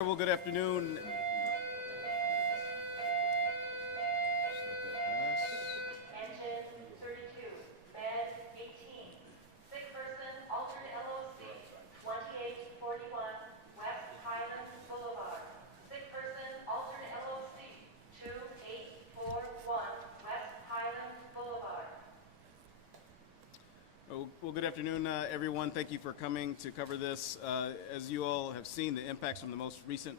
Well, good afternoon. Engine 32, bed 18, sick person, alternate LOC, 2841 West Highland Boulevard. Sick person, alternate LOC, 2841 West Highland Boulevard. Well, good afternoon, everyone. Thank you for coming to cover this. As you all have seen, the impacts from the most recent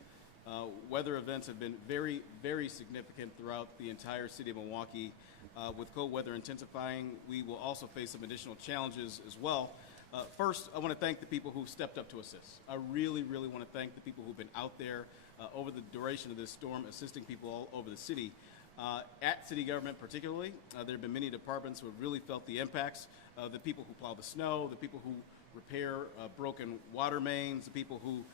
weather events have been very, very significant throughout the entire city of Milwaukee. With cold weather intensifying, we will also face some additional challenges as well. First, I want to thank the people who've stepped up to assist. I really, really want to thank the people who've been out there over the duration of this storm, assisting people all over the city. At city government particularly, there have been many departments who have really felt the impacts. The people who plow the snow, the people who repair broken water mains, the people who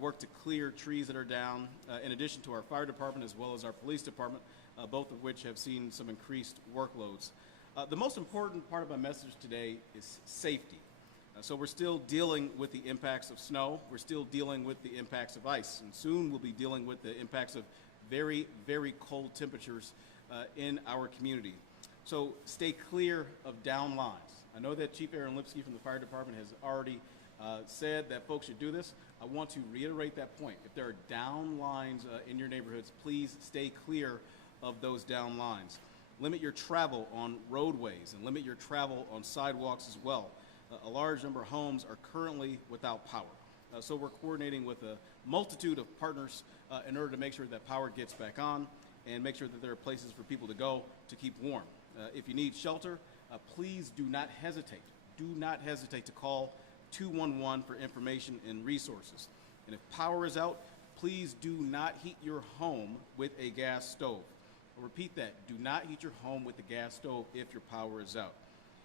work to clear trees that are down, in addition to our fire department as well as our police department, both of which have seen some increased workloads. The most important part of my message today is safety. So we're still dealing with the impacts of snow. We're still dealing with the impacts of ice. And soon we'll be dealing with the impacts of very, very cold temperatures in our community. So stay clear of down lines. I know that Chief Aaron Lipsky from the fire department has already said that folks should do this. I want to reiterate that point. If there are down lines in your neighborhoods, please stay clear of those down lines. Limit your travel on roadways and limit your travel on sidewalks as well. A large number of homes are currently without power. So we're coordinating with a multitude of partners in order to make sure that power gets back on and make sure that there are places for people to go to keep warm. If you need shelter, please do not hesitate. Do not hesitate to call 211 for information and resources. And if power is out, please do not heat your home with a gas stove. I'll repeat that. Do not heat your home with a gas stove if your power is out.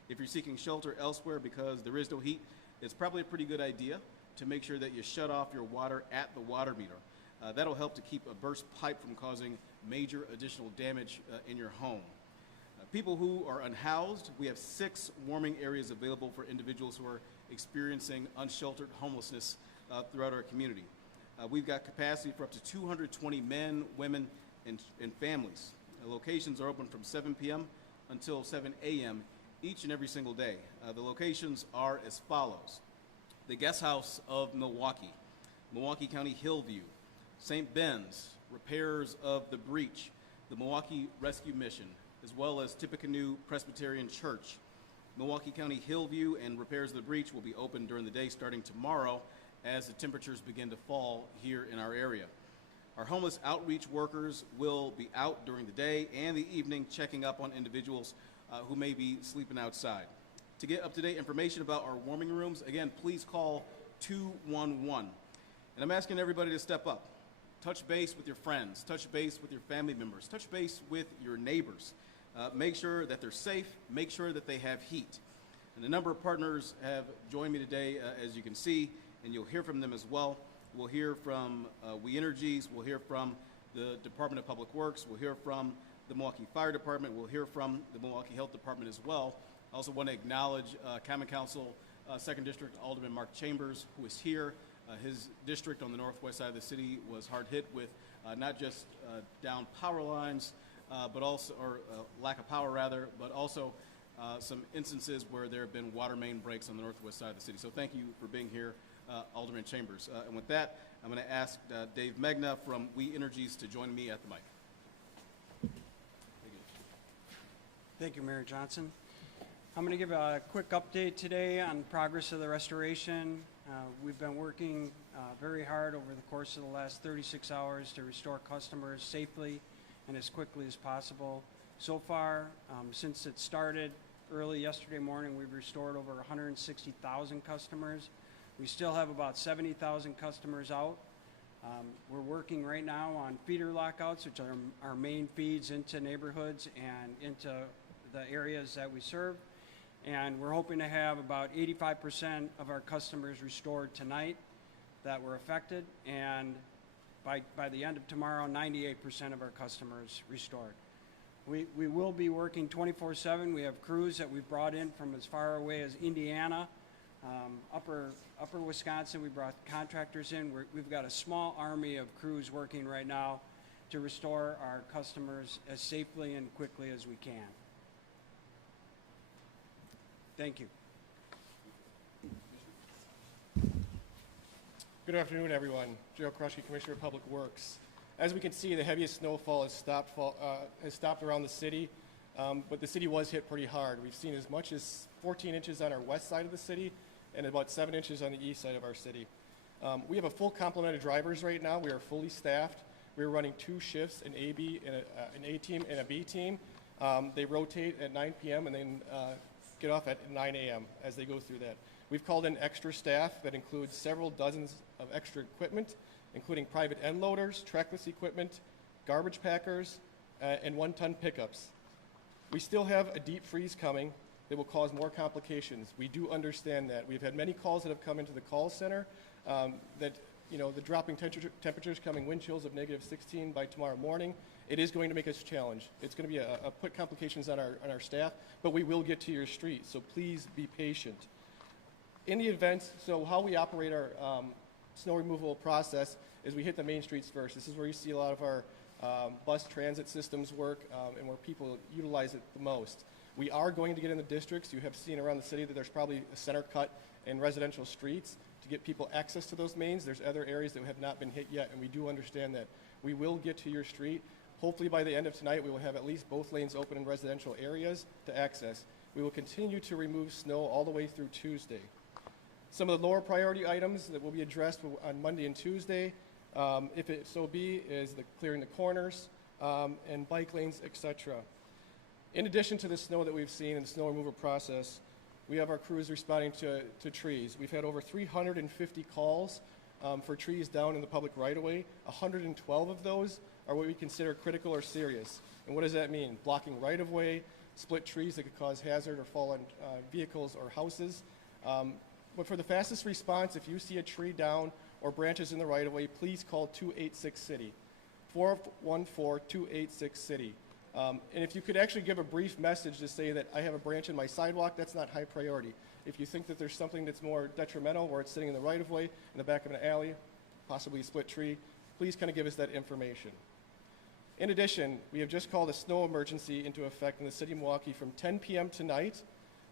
If you're seeking shelter elsewhere because there is no heat, it's probably a pretty good idea to make sure that you shut off your water at the water meter. That'll help to keep a burst pipe from causing major additional damage in your home. People who are unhoused, we have 6 warming areas available for individuals who are experiencing unsheltered homelessness throughout our community. We've got capacity for up to 220 men, women, and families. The locations are open from 7 p.m. until 7 a.m. each and every single day. The locations are as follows: the Guest House of Milwaukee, Milwaukee County Hillview, St. Ben's, Repairs of the Breach, the Milwaukee Rescue Mission, as well as Tippecanoe Presbyterian Church. Milwaukee County Hillview and Repairs of the Breach will be open during the day starting tomorrow as the temperatures begin to fall here in our area. Our homeless outreach workers will be out during the day and the evening checking up on individuals who may be sleeping outside. To get up-to-date information about our warming rooms, again, please call 211. And I'm asking everybody to step up. Touch base with your friends. Touch base with your family members. Touch base with your neighbors. Make sure that they're safe. Make sure that they have heat. And a number of partners have joined me today, as you can see, and you'll hear from them as well. We'll hear from We Energies. We'll hear from the Department of Public Works. We'll hear from the Milwaukee Fire Department. We'll hear from the Milwaukee Health Department as well. I also want to acknowledge Common Council 2nd District Alderman Mark Chambers, who is here. His district on the northwest side of the city was hard hit with not just down power lines, but also, or lack of power rather, but also some instances where there have been water main breaks on the northwest side of the city. So thank you for being here, Alderman Chambers. And with that, I'm going to ask Dave Megna from We Energies to join me at the mic. Thank you, Mayor Johnson. I'm going to give a quick update today on progress of the restoration. We've been working very hard over the course of the last 36 hours to restore customers safely and as quickly as possible. So far, since it started early yesterday morning, we've restored over 160,000 customers. We still have about 70,000 customers out. We're working right now on feeder lockouts, which are our main feeds into neighborhoods and into the areas that we serve. And we're hoping to have about 85% of our customers restored tonight that were affected, and by the end of tomorrow, 98% of our customers restored. We will be working 24/7. We have crews that we've brought in from as far away as Indiana Upper Wisconsin, we brought contractors in. We've got a small army of crews working right now to restore our customers as safely and quickly as we can. Thank you. Good afternoon, everyone. Joe Kruschke, Commissioner of Public Works. As we can see, the heaviest snowfall has stopped around the city, but the city was hit pretty hard. We've seen as much as 14 inches on our west side of the city and about 7 inches on the east side of our city. We have a full complement of drivers right now. We are fully staffed. We're running 2 shifts, an A team and a B team. They rotate at 9 p.m. and then get off at 9 a.m. as they go through that. We've called in extra staff that includes several dozens of extra equipment, including private end loaders, trackless equipment, garbage packers, and 1-ton pickups. We still have a deep freeze coming that will cause more complications. We do understand that. We've had many calls that have come into the call center that, the dropping temperatures coming, wind chills of -16 by tomorrow morning. It is going to make us challenge. It's going to be put complications on our staff, but we will get to your street, so please be patient. In the event, so how we operate our snow removal process is we hit the main streets first. This is where you see a lot of our bus transit systems work and where people utilize it the most. We are going to get in the districts. You have seen around the city that there's probably a center cut in residential streets to get people access to those mains. There's other areas that have not been hit yet, and we do understand that. We will get to your street. Hopefully by the end of tonight, we will have at least both lanes open in residential areas to access. We will continue to remove snow all the way through Tuesday. Some of the lower priority items that will be addressed on Monday and Tuesday, if it so be, is clearing the corners and bike lanes, etc. In addition to the snow that we've seen in the snow removal process, we have our crews responding to trees. We've had over 350 calls for trees down in the public right-of-way. 112 of those are what we consider critical or serious. And what does that mean? Blocking right-of-way, split trees that could cause hazard or fall on vehicles or houses. But for the fastest response, if you see a tree down or branches in the right-of-way, please call 286-CITY, 414-286-CITY. And if you could actually give a brief message to say that I have a branch in my sidewalk, that's not high priority. If you think that there's something that's more detrimental, where it's sitting in the right-of-way, in the back of an alley, possibly a split tree, please kind of give us that information. In addition, we have just called a snow emergency into effect in the city of Milwaukee from 10 p.m. tonight,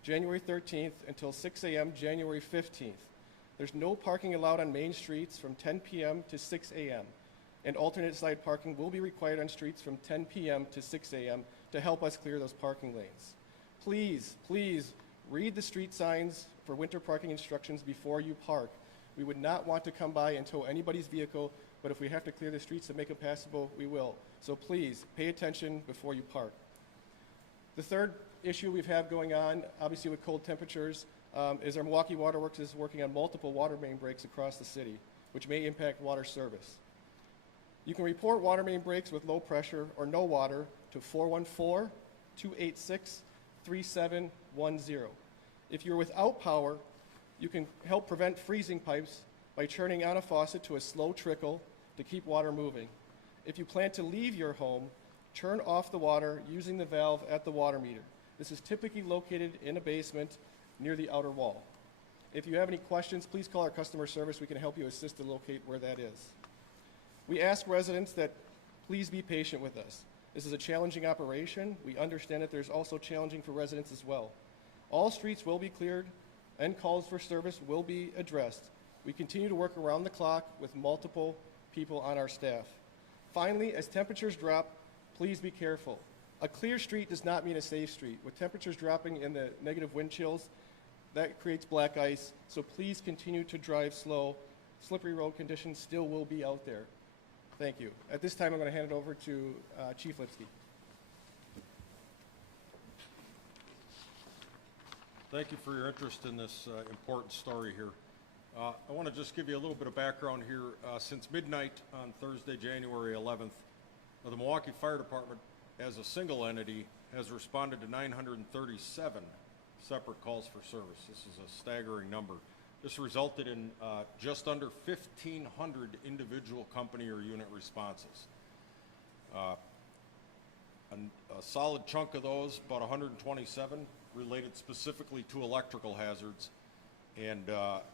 January 13th, until 6 a.m. January 15th. There's no parking allowed on main streets from 10 p.m. to 6 a.m. and alternate side parking will be required on streets from 10 p.m. to 6 a.m. to help us clear those parking lanes. Please, please read the street signs for winter parking instructions before you park. We would not want to come by and tow anybody's vehicle, but if we have to clear the streets to make them passable, we will. So please, pay attention before you park. The third issue we have going on, obviously with cold temperatures, is our Milwaukee Water Works is working on multiple water main breaks across the city, which may impact water service. You can report water main breaks with low pressure or no water to 414-286-3710. If you're without power, you can help prevent freezing pipes by turning on a faucet to a slow trickle to keep water moving. If you plan to leave your home, turn off the water using the valve at the water meter. This is typically located in a basement near the outer wall. If you have any questions, please call our customer service. We can help you assist to locate where that is. We ask residents that please be patient with us. This is a challenging operation. We understand that there's also challenging for residents as well. All streets will be cleared and calls for service will be addressed. We continue to work around the clock with multiple people on our staff. Finally, as temperatures drop, please be careful. A clear street does not mean a safe street. With temperatures dropping in the negative wind chills, that creates black ice, so please continue to drive slow. Slippery road conditions still will be out there. Thank you. At this time, I'm going to hand it over to Chief Lipsky. Thank you for your interest in this important story here. I want to just give you a little bit of background here. Since midnight on Thursday, January 11th, the Milwaukee Fire Department, as a single entity, has responded to 937 separate calls for service. This is a staggering number. This resulted in just under 1,500 individual company or unit responses. A solid chunk of those, about 127, related specifically to electrical hazards, and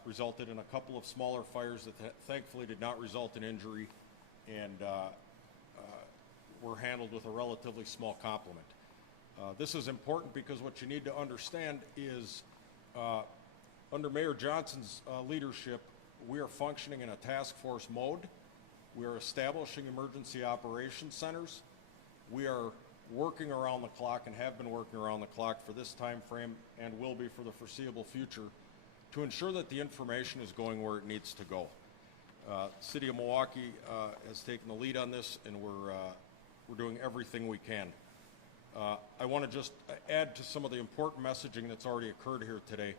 resulted in a couple of smaller fires that thankfully did not result in injury and were handled with a relatively small complement. This is important because what you need to understand is under Mayor Johnson's leadership, we are functioning in a task force mode. We are establishing emergency operations centers. We are working around the clock and have been working around the clock for this time frame and will be for the foreseeable future to ensure that the information is going where it needs to go. City of Milwaukee has taken the lead on this, and we're doing everything we can. I want to just add to some of the important messaging that's already occurred here today.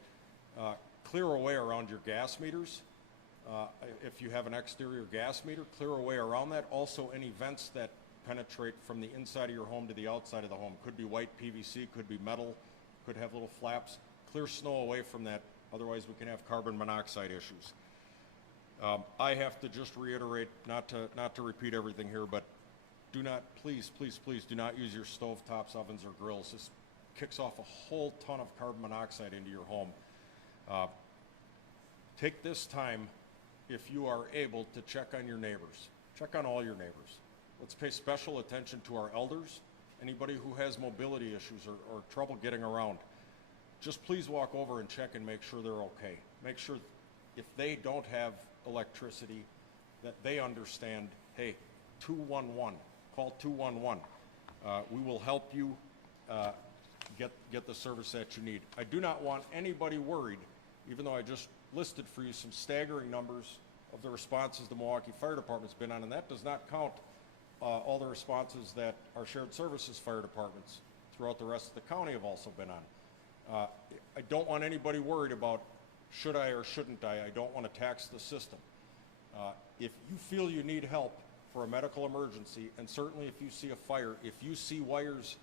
Clear away around your gas meters. If you have an exterior gas meter, clear away around that. Also, any vents that penetrate from the inside of your home to the outside of the home. Could be white PVC, could be metal, could have little flaps. Clear snow away from that, otherwise we can have carbon monoxide issues. I have to just reiterate, not to repeat everything here, but do not, please do not use your stovetops, ovens, or grills. This kicks off a whole ton of carbon monoxide into your home. Take this time, if you are able, to check on your neighbors. Check on all your neighbors. Let's pay special attention to our elders, anybody who has mobility issues or trouble getting around. Just please walk over and check and make sure they're okay. Make sure if they don't have electricity that they understand, hey, 211, call 211. We will help you get the service that you need. I do not want anybody worried, even though I just listed for you some staggering numbers of the responses the Milwaukee Fire Department's been on, and that does not count all the responses that our shared services fire departments throughout the rest of the county have also been on. I don't want anybody worried about should I or shouldn't I. I don't want to tax the system. If you feel you need help for a medical emergency, and certainly if you see a fire, if you see wires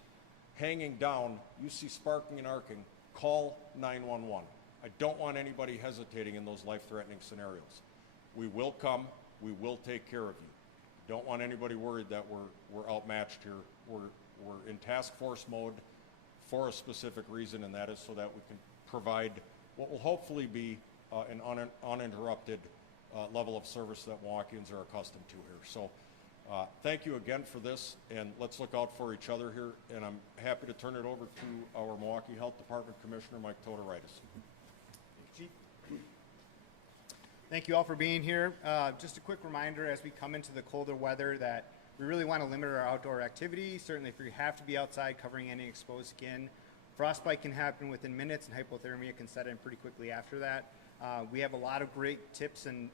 hanging down, you see sparking and arcing, call 911. I don't want anybody hesitating in those life-threatening scenarios. We will come, we will take care of you. Don't want anybody worried that we're outmatched here. We're in task force mode for a specific reason, and that is so that we can provide what will hopefully be an uninterrupted level of service that Milwaukeeans are accustomed to here. So thank you again for this, and let's look out for each other here, and I'm happy to turn it over to our Milwaukee Health Department Commissioner, Mike Todoritis. Thank you all for being here. Just a quick reminder as we come into the colder weather that we really want to limit our outdoor activity. Certainly if you have to be outside covering any exposed skin. Frostbite can happen within minutes and hypothermia can set in pretty quickly after that. We have a lot of great tips and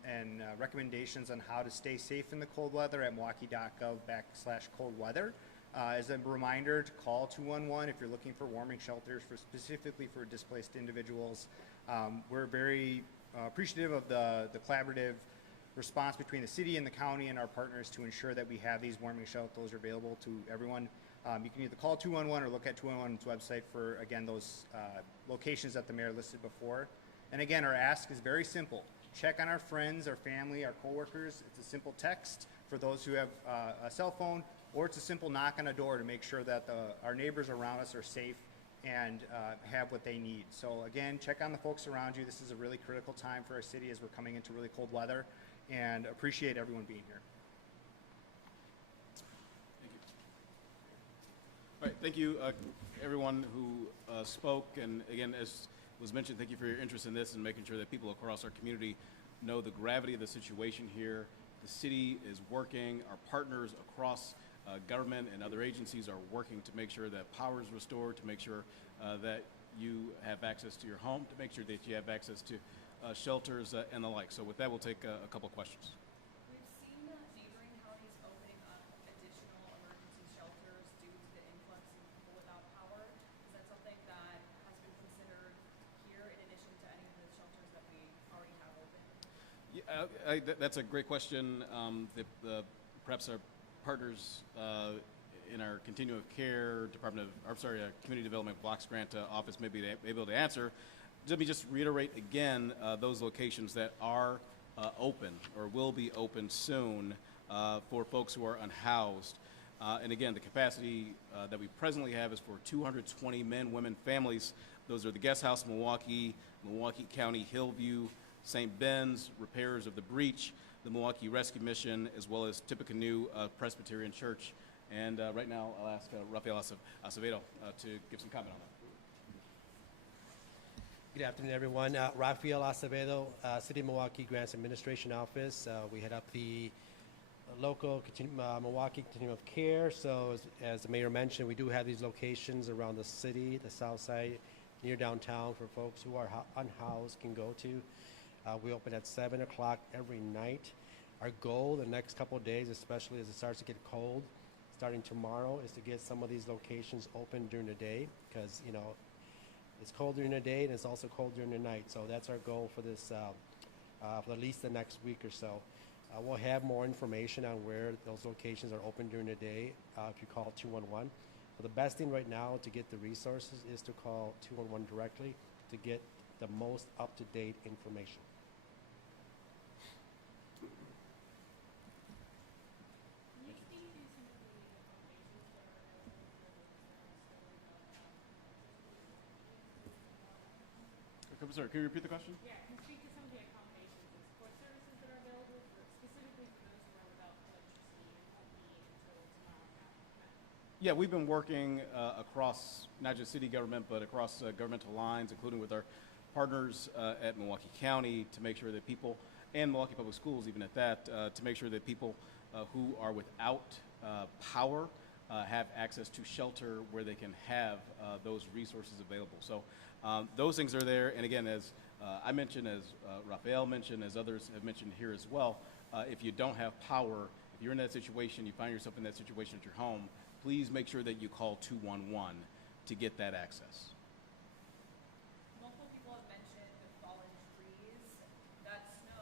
recommendations on how to stay safe in the cold weather at milwaukee.gov/cold weather. As a reminder to call 211 if you're looking for warming shelters specifically for displaced individuals. We're very appreciative of the collaborative response between the city and the county and our partners to ensure that we have these warming shelters available to everyone. You can either call 211 or look at 211's website for, again, those locations that the mayor listed before. And again, our ask is very simple. Check on our friends, our family, our coworkers. It's a simple text for those who have a cell phone, or it's a simple knock on a door to make sure that our neighbors around us are safe and have what they need. So again, check on the folks around you. This is a really critical time for our city as we're coming into really cold weather, and appreciate everyone being here. Thank you. All right, thank you, everyone who spoke. And again, as was mentioned, thank you for your interest in this and making sure that people across our community know the gravity of the situation here. The city is working. Our partners across government and other agencies are working to make sure that power is restored, to make sure that you have access to your home, to make sure that you have access to shelters and the like. So with that, we'll take a couple questions. We've seen neighboring counties opening up additional emergency shelters due to the influx of people without power. Is that something that has been considered here in addition to any of the shelters that we already have open? Yeah, that's a great question. Perhaps our partners in our continuum of care community development blocks grant office may be able to answer. Let me just reiterate again those locations that are open or will be open soon for folks who are unhoused. And again, the capacity that we presently have is for 220 men, women, families. Those are the Guest House Milwaukee, Milwaukee County Hillview, St. Ben's, repairs of the breach, the Milwaukee Rescue Mission, as well as Tippecanoe Presbyterian Church. And right now, I'll ask Rafael Acevedo to give some comment on that. Good afternoon, everyone. Rafael Acevedo, City of Milwaukee Grants Administration Office. We head up the local Milwaukee Continuum of Care. So as the mayor mentioned, we do have these locations around the city, the south side, near downtown for folks who are unhoused can go to. We open at 7 o'clock every night. Our goal the next couple of days, especially as it starts to get cold, starting tomorrow, is to get some of these locations open during the day because, you know, it's cold during the day and it's also cold during the night. So that's our goal for this, for at least the next week or so. We'll have more information on where those locations are open during the day if you call 211. But the best thing right now to get the resources is to call 211 directly to get the most up-to-date information. I'm sorry, can you repeat the question? Yeah, can you speak to some of the accommodations and support services that are available specifically for those who are without electricity and won't be until tomorrow afternoon? Yeah, we've been working across not just city government, but across governmental lines, including with our partners at Milwaukee County to make sure that people, and Milwaukee Public Schools even at that, to make sure that people who are without power have access to shelter where they can have those resources available. So those things are there. And again, as I mentioned, as Rafael mentioned, as others have mentioned here as well, if you don't have power, if you're in that situation, you find yourself in that situation at your home, please make sure that you call 211 to get that access. Multiple people have mentioned fallen trees. That snow,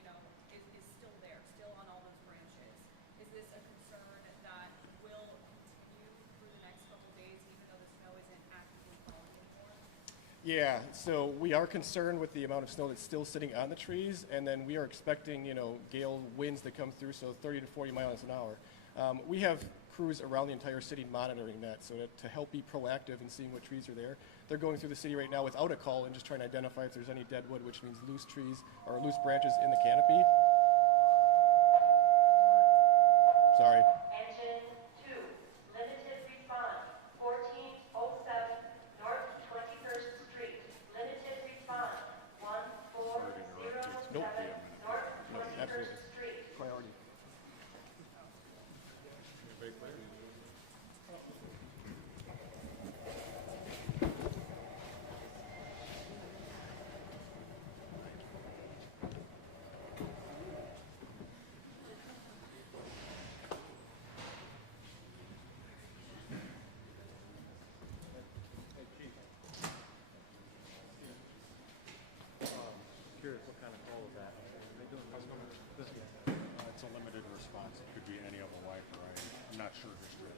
you know, is still there, still on all those branches. Is this a concern that will continue through the next couple of days, even though the snow isn't actively falling anymore? Yeah, so we are concerned with the amount of snow that's still sitting on the trees, and then we are expecting, you know, gale winds to come through, so 30 to 40 miles an hour. We have crews around the entire city monitoring that, so that to help be proactive in seeing what trees are there. They're going through the city right now without a call and just trying to identify if there's any dead wood, which means loose trees or loose branches in the canopy. Sorry. Engine 2, limited response, 1407 North 21st Street. Limited response, 1407 Nope. North No, 21st absolutely. Street. Priority. Curious what kind of call is that? It's a limited response. It could be any of a wide variety. I'm not sure just yet.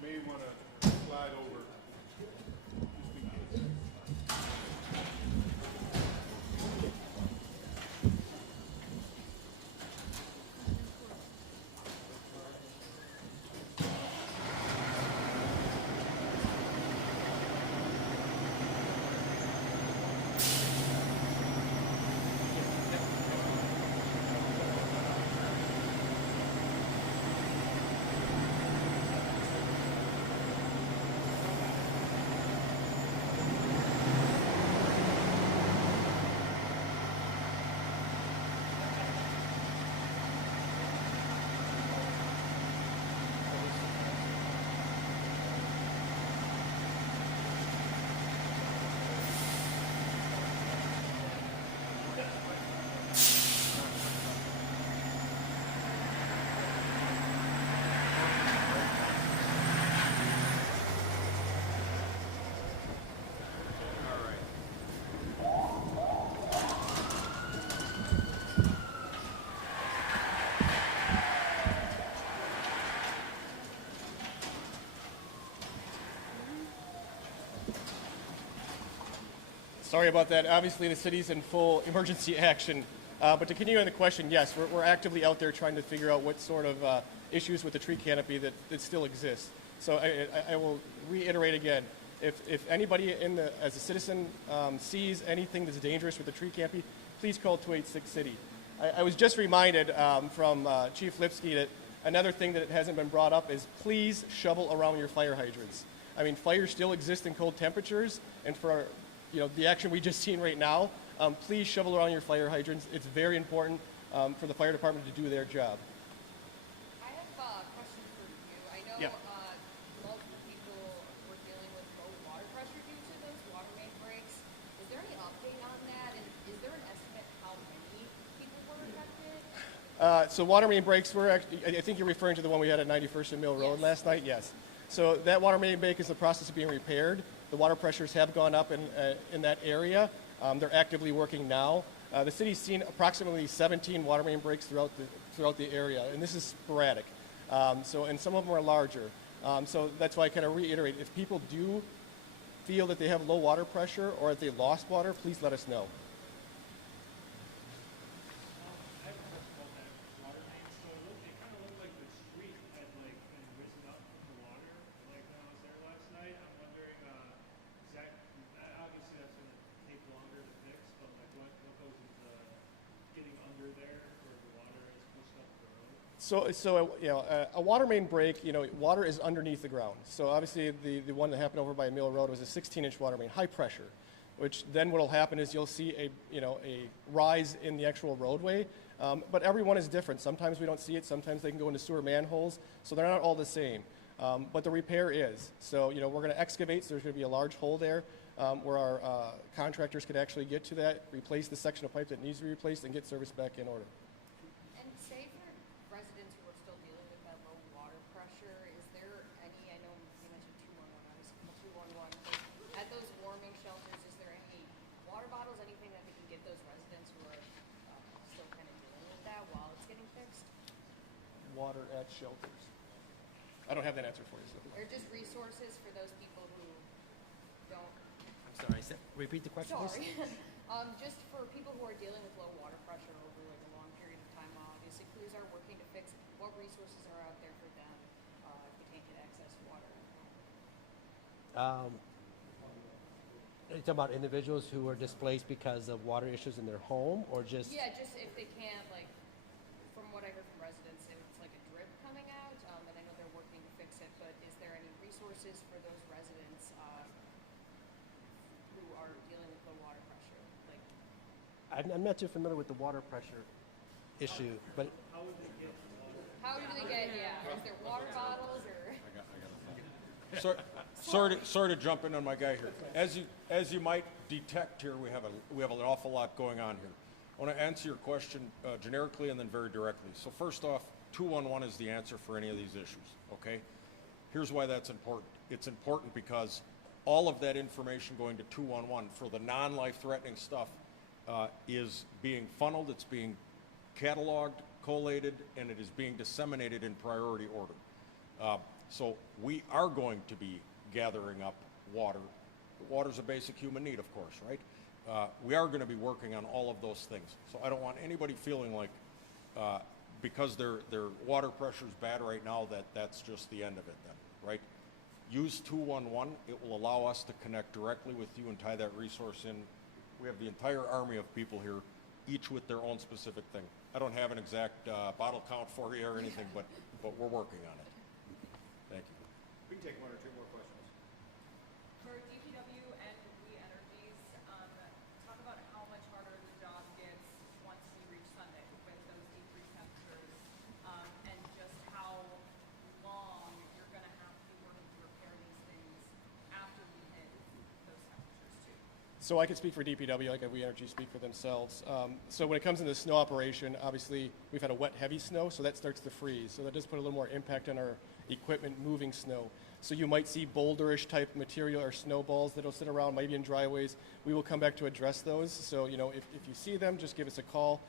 May want to slide over. Sorry about that. Obviously, the city's in full emergency action. But to continue on the question, yes, we're actively out there trying to figure out what sort of issues with the tree canopy that still exist. So I will reiterate again, if anybody as a citizen sees anything that's dangerous with the tree canopy, please call 286 City. I was just reminded from Chief Lipsky that another thing that hasn't been brought up is please shovel around your fire hydrants. I mean, fires still exist in cold temperatures, and for the action we just seen right now, please shovel around your fire hydrants. It's very important for the fire department to do their job. I have a question for you. I know Yeah. multiple people were dealing with low water pressure due to those water main breaks. Is there any update on that? And is there an estimate how many people were affected? So water main breaks were actually, I think you're referring to the one we had at 91st and Mill Road Yes. last night? Yes. So that water main break is in the process of being repaired. The water pressures have gone up in that area. They're actively working now. The city's seen approximately 17 water main breaks throughout the area, and this is sporadic. And some of them are larger. So that's why I kind of reiterate, if people do feel that they have low water pressure or if they lost water, please let us know. I have a question about that water main. So it kind of looked like the street had like been risen up with the water. Like when I was there last night, I'm wondering, is that obviously that's going to take longer to fix, but like what goes into getting under there where the water is pushed up the road? A water main break, water is underneath the ground. So obviously the one that happened over by Mill Road was a 16-inch water main, high pressure, which then what will happen is you'll see a rise in the actual roadway. But every one is different. Sometimes we don't see it. Sometimes they can go into sewer manholes. So they're not all the same. But the repair is. So, we're going to excavate. So there's going to be a large hole there where our contractors could actually get to that, replace the section of pipe that needs to be replaced, and get service back in order. And say for residents who are still dealing with that low water pressure, is there any, I know you mentioned 211, obviously 211, but at those warming shelters, is there any water bottles, anything that they can give those residents who are still kind of dealing with that while it's getting fixed? Water at shelters. I don't have that answer for you. So. Or just resources for those people who don't, I'm sorry, repeat the question, please. sorry. Just for people who are dealing with low water pressure over like a long period of time, obviously crews are working to fix it. What resources are out there for them if they can't get access to water? Are you talking about individuals who are displaced because of water issues in their home, or just? Yeah, just if they can't, like, from what I heard from residents, it's like a drip coming out, and I know they're working to fix it, but is there any resources for those residents who are dealing with low water pressure? Like, I'm not too familiar with the water pressure issue, but how do they get, is there water bottles or? Sorry to jump in on my guy here. As you might detect here, we have an awful lot going on here. I want to answer your question generically and then very directly. So first off, 211 is the answer for any of these issues, okay? Here's why that's important. It's important because all of that information going to 211 for the non-life-threatening stuff is being funneled, it's being cataloged, collated, and it is being disseminated in priority order. So we are going to be gathering up water. Water's a basic human need, of course, right? We are going to be working on all of those things. So I don't want anybody feeling like because their water pressure is bad right now that's just the end of it then, right? Use 211. It will allow us to connect directly with you and tie that resource in. We have the entire army of people here, each with their own specific thing. I don't have an exact bottle count for you or anything, but we're working on it. Thank you. We can take one or two more questions. For DPW and We Energies, talk about how much harder the job gets once you reach Sunday with those decreased temperatures, and just how long you're going to have to be working to repair these things after we hit those temperatures too. So I can speak for DPW, like We Energy speak for themselves. So when it comes to the snow operation, obviously we've had a wet, heavy snow, so that starts to freeze. So that does put a little more impact on our equipment moving snow. So you might see boulderish type material or snowballs that'll sit around, maybe in driveways. We will come back to address those. So, if you see them, just give us a call.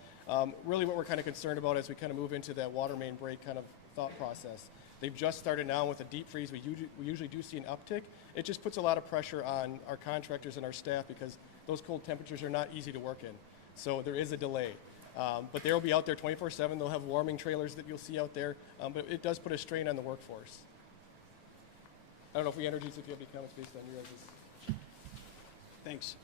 Really what we're kind of concerned about as we kind of move into that water main break kind of thought process. They've just started now with a deep freeze. We usually do see an uptick. It just puts a lot of pressure on our contractors and our staff because those cold temperatures are not easy to work in. So there is a delay. But they'll be out there 24/7. They'll have warming trailers that you'll see out there, but it does put a strain on the workforce. I don't know if we energies, if you have any comments based on your guys'. Thanks.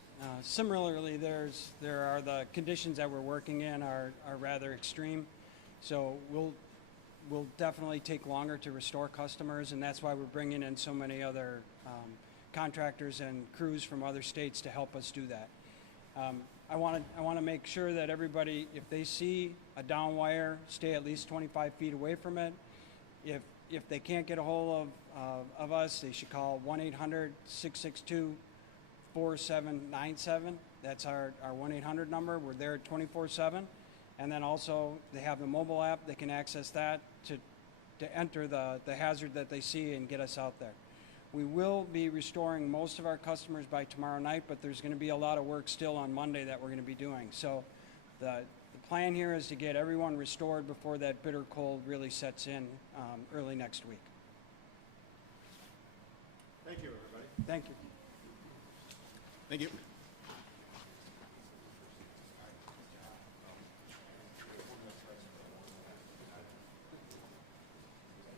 Similarly, there are the conditions that we're working in are rather extreme, so we'll definitely take longer to restore customers, and that's why we're bringing in so many other contractors and crews from other states to help us do that. I want to make sure that everybody, if they see a down wire, stay at least 25 feet away from it. If they can't get a hold of us, they should call 1-800-662-4797. That's our 1-800 number. We're there 24/7. And then also they have the mobile app. They can access that to enter the hazard that they see and get us out there. We will be restoring most of our customers by tomorrow night, but there's going to be a lot of work still on Monday that we're going to be doing. So the plan here is to get everyone restored before that bitter cold really sets in early next week. Thank you, everybody. Thank you. Thank you.